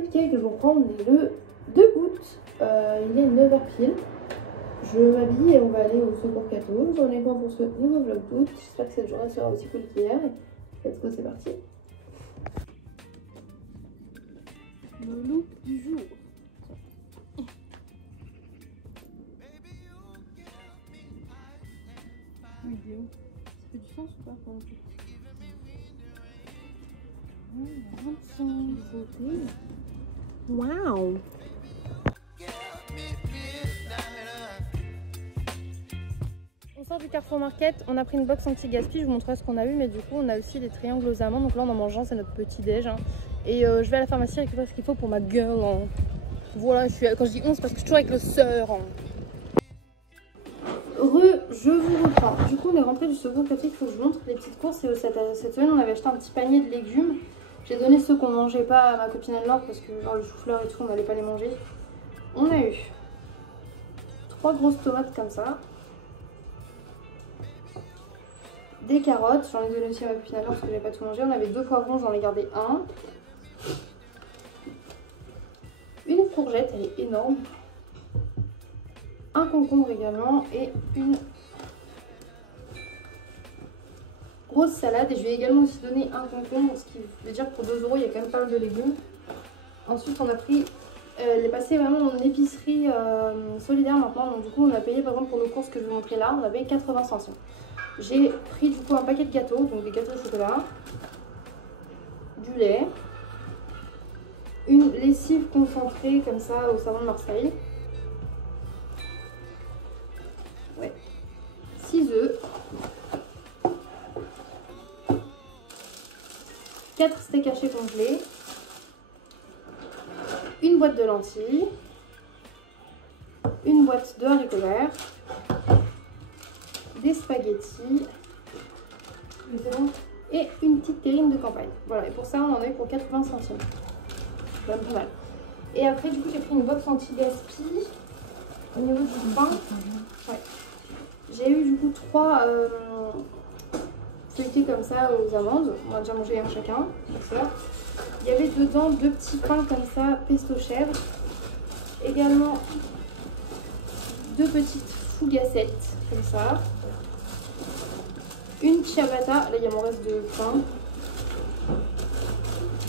cupcake, je vous reprends, on est le 2 août. Il est 9h pile. Je m'habille et on va aller au Secours Cato. J'en ai quoi pour ce nouveau vlog d'août. J'espère que cette journée sera aussi cool qu'hier. Let's go, c'est parti. Le look du jour. Vidéo. Ça fait du sens ou pas? 25. Waouh! On sort du Carrefour Market, on a pris une box anti-gaspi, je vous montrerai ce qu'on a eu, mais du coup on a aussi des triangles aux amandes, donc là on en mangeant, c'est notre petit déj. Hein. Et je vais à la pharmacie récupérer ce qu'il faut pour ma gueule. Hein. Voilà, quand je dis 11 parce que je suis toujours avec le sœur. Hein. Je vous reprends. Du coup on est rentré du Secours Cato, il faut que je vous montre les petites courses. Et cette semaine on avait acheté un petit panier de légumes. J'ai donné ceux qu'on mangeait pas à ma copine Anne-Laure parce que genre le chou-fleur et tout on n'allait pas les manger. On a eu 3 grosses tomates comme ça. Des carottes, j'en ai donné aussi à ma copine Anne-Laure parce que j'avais pas tout mangé. On avait 2 poivrons, j'en ai gardé un. Une courgette, elle est énorme. Un concombre également et une grosse salade. Et je lui ai également aussi donné un concombre, ce qui veut dire que pour 2 € il y a quand même pas mal de légumes. Ensuite on a pris, elle est passée vraiment en épicerie solidaire maintenant. Donc du coup on a payé par exemple pour nos courses que je vais vous montrer là, on a payé 80 centimes. J'ai pris du coup un paquet de gâteaux, donc des gâteaux au chocolat, du lait, une lessive concentrée comme ça au savon de Marseille, ouais, 6 œufs, 4 steaks hachés congelés, une boîte de lentilles, une boîte de haricots verts, des spaghettis et une petite terrine de campagne. Voilà, et pour ça on en a eu pour 80 centimes. C'est quand même pas mal. Et après du coup j'ai pris une box anti-gaspi au niveau du pain. Ouais. J'ai eu du coup 3 feuilletés comme ça aux amandes. On a déjà mangé un chacun. Il y avait dedans 2 petits pains comme ça, pesto chèvre. Également 2 petites fougassettes comme ça. Une ciabatta, là il y a mon reste de pain.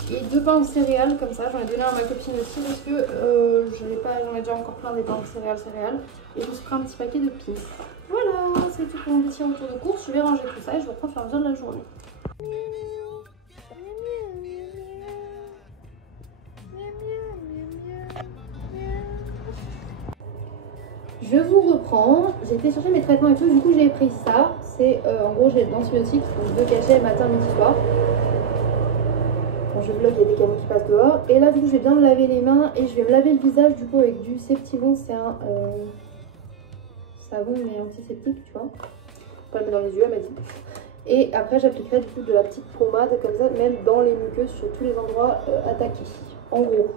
Et 2 pains aux céréales comme ça, j'en ai donné à ma copine aussi parce que j'en ai déjà encore plein des pains aux céréales. Et je me suis pris un petit paquet de pins. Voilà, c'est tout pour mon petit retour de course. Je vais ranger tout ça et je vous reprends sur la mesure de la journée. Je vous reprends, j'ai été chercher mes traitements et tout, du coup j'ai pris ça. C'est en gros j'ai l'antibiotique, donc 2 cachets matin, midi, soir. Quand je vlog, il y a des camions qui passent dehors. Et là du coup je vais bien me laver les mains et je vais me laver le visage du coup avec du Septivon. C'est un savon mais antiseptique, tu vois. Pas le mettre dans les yeux, elle m'a dit. Et après j'appliquerai du coup de la petite pommade comme ça, même dans les muqueuses, sur tous les endroits attaqués. En gros.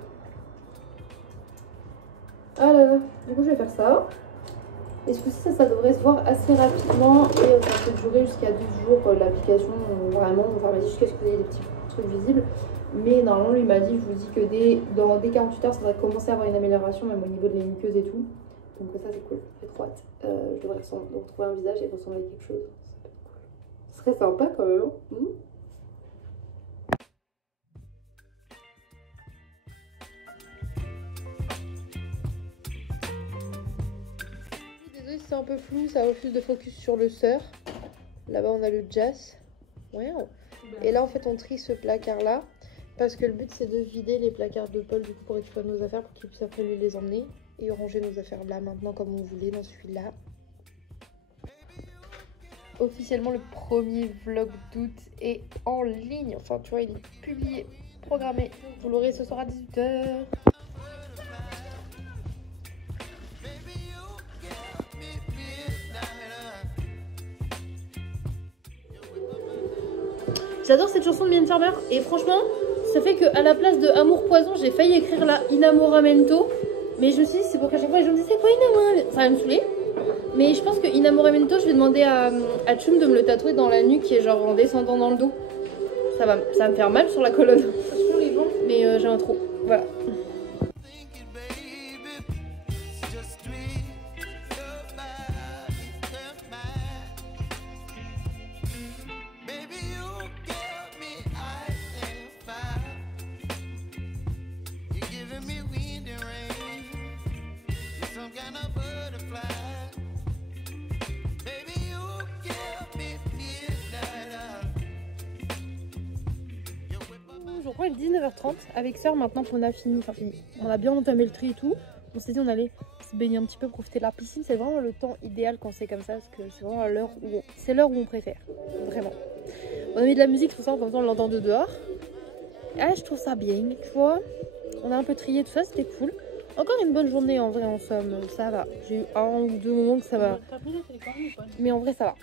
Alors, du coup je vais faire ça. Et ce coup-ci ça devrait se voir assez rapidement. Et ça peut durer jusqu'à 12 jours l'application, vraiment, enfin jusqu'à ce que vous ayez des petits trucs visibles. Mais normalement lui m'a dit, je vous dis que dès 48 heures ça devrait commencer à avoir une amélioration, même au niveau de les muqueuses et tout. Donc ça c'est cool, j'ai trop hâte. Je devrais retrouver un visage et ressembler à quelque chose. Ça peut être cool. Ce serait sympa quand même. C'est un peu flou, ça refuse de focus sur le sœur. Là-bas on a le jazz. Wow. Et là en fait on trie ce placard là parce que le but c'est de vider les placards de Paul du coup pour récupérer nos affaires pour qu'il puisse après lui les emmener et ranger nos affaires là maintenant comme on voulait dans celui-là. Officiellement le premier vlog d'août est en ligne, enfin tu vois il est publié, programmé. Vous l'aurez ce soir à 18 h. J'adore cette chanson de Mylène Farmer et franchement ça fait qu'à la place de Amour Poison j'ai failli écrire la Inamoramento, mais je me suis dit c'est pour qu'à chaque fois je me dis c'est quoi Inamoramento, ça va me saouler. Mais je pense que Inamoramento je vais demander à Tchoum de me le tatouer dans la nuque et genre en descendant dans le dos. Ça va me faire mal sur la colonne. Mais j'ai un trou. Voilà. Je reprends il est 19h30 avec Sœur maintenant qu'on a fini, on a bien entamé le tri et tout. On s'est dit on allait se baigner un petit peu, profiter de la piscine. C'est vraiment le temps idéal quand c'est comme ça parce que c'est vraiment l'heure où on préfère, vraiment. On a mis de la musique tout ça, comme ça on l'entend de dehors. Ah, je trouve ça bien, tu vois. On a un peu trié tout ça, c'était cool. Encore une bonne journée en vrai en somme, ça va. J'ai eu un ou deux moments que ça va. Mais en vrai ça va.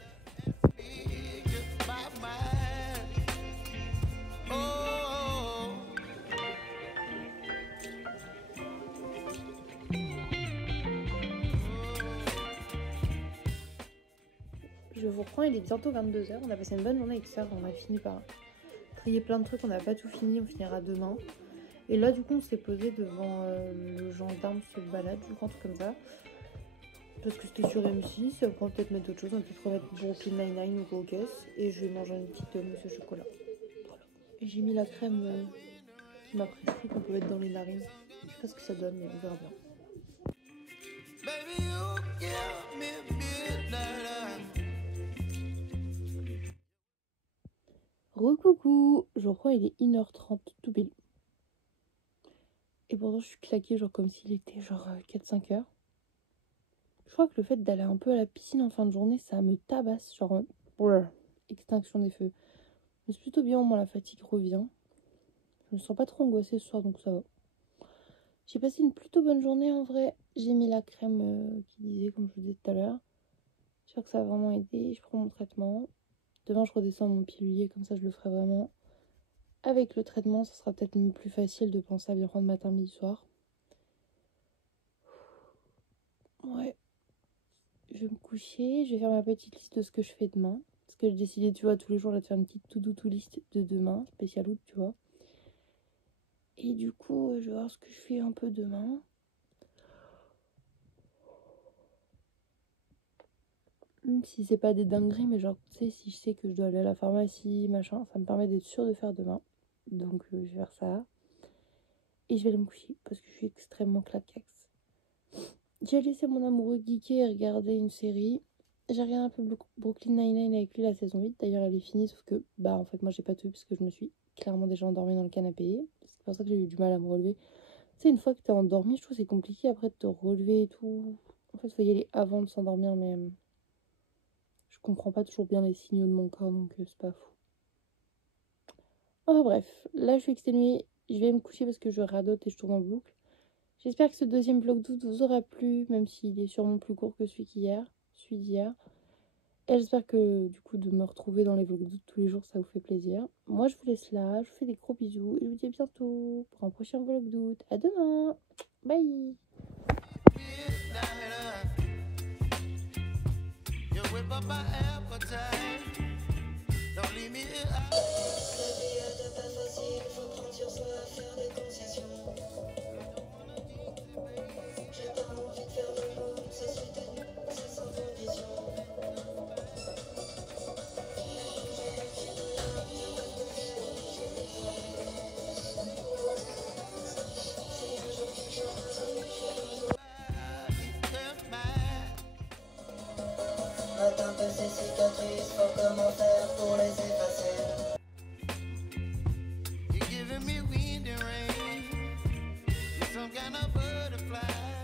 Je vous reprends, il est bientôt 22h. On a passé une bonne journée avec Sœur. On a fini par trier plein de trucs. On n'a pas tout fini, on finira demain. Et là, du coup, on s'est posé devant le gendarme se balade, je crois, un truc comme ça. Parce que c'était sur M6. Après, on va peut-être mettre d'autres choses. On va peut-être remettre Brooklyn Nine-Nine ou Go Guess. Et je vais manger une petite mousse au chocolat. Voilà. Et j'ai mis la crème qui m'a prescrit qu'on peut mettre dans les narines. Je sais pas ce que ça donne, mais on verra bien. Recoucou, je reprends, il est 1h30 tout pile. Et pourtant je suis claquée genre comme s'il était genre 4-5 heures. Je crois que le fait d'aller un peu à la piscine en fin de journée, ça me tabasse, genre extinction des feux. Mais c'est plutôt bien, au moins la fatigue revient. Je me sens pas trop angoissée ce soir, donc ça va. J'ai passé une plutôt bonne journée en vrai. J'ai mis la crème qui disait, comme je vous disais tout à l'heure. J'espère que ça va vraiment aider. Je prends mon traitement. Demain je redescends mon pilulier, comme ça je le ferai vraiment. Avec le traitement, ça sera peut-être plus facile de penser à bien prendre matin, midi, soir. Ouais. Je vais me coucher, je vais faire ma petite liste de ce que je fais demain. Parce que j'ai décidé, tu vois, tous les jours, là, de faire une petite to-do list de demain, spécial août, tu vois. Et du coup, je vais voir ce que je fais un peu demain. Même si c'est pas des dingueries, mais genre, tu sais, si je sais que je dois aller à la pharmacie, machin, ça me permet d'être sûre de faire demain. Donc, je vais faire ça. Et je vais aller me coucher parce que je suis extrêmement claquax. J'ai laissé mon amoureux geeker et regarder une série. J'ai regardé un peu Brooklyn Nine-Nine avec lui, la saison 8. D'ailleurs, elle est finie, sauf que, en fait, moi, j'ai pas tout vu parce que je me suis clairement déjà endormie dans le canapé. C'est pour ça que j'ai eu du mal à me relever. Tu sais, une fois que t'es endormi, je trouve que c'est compliqué après de te relever et tout. En fait, il faut y aller avant de s'endormir, mais je comprends pas toujours bien les signaux de mon corps, donc c'est pas fou. Enfin bref, là, je suis exténuée. Je vais me coucher parce que je radote et je tourne en boucle. J'espère que ce deuxième vlog d'août vous aura plu, même s'il est sûrement plus court que celui d'hier. Et j'espère que du coup de me retrouver dans les vlogs d'août tous les jours, ça vous fait plaisir. Moi je vous laisse là, je vous fais des gros bisous et je vous dis à bientôt pour un prochain vlog d'août. À demain, bye. Atteint de ces cicatrices, faut comment faire pour les effacer. You're giving me wind and rain. You're some kind of butterfly.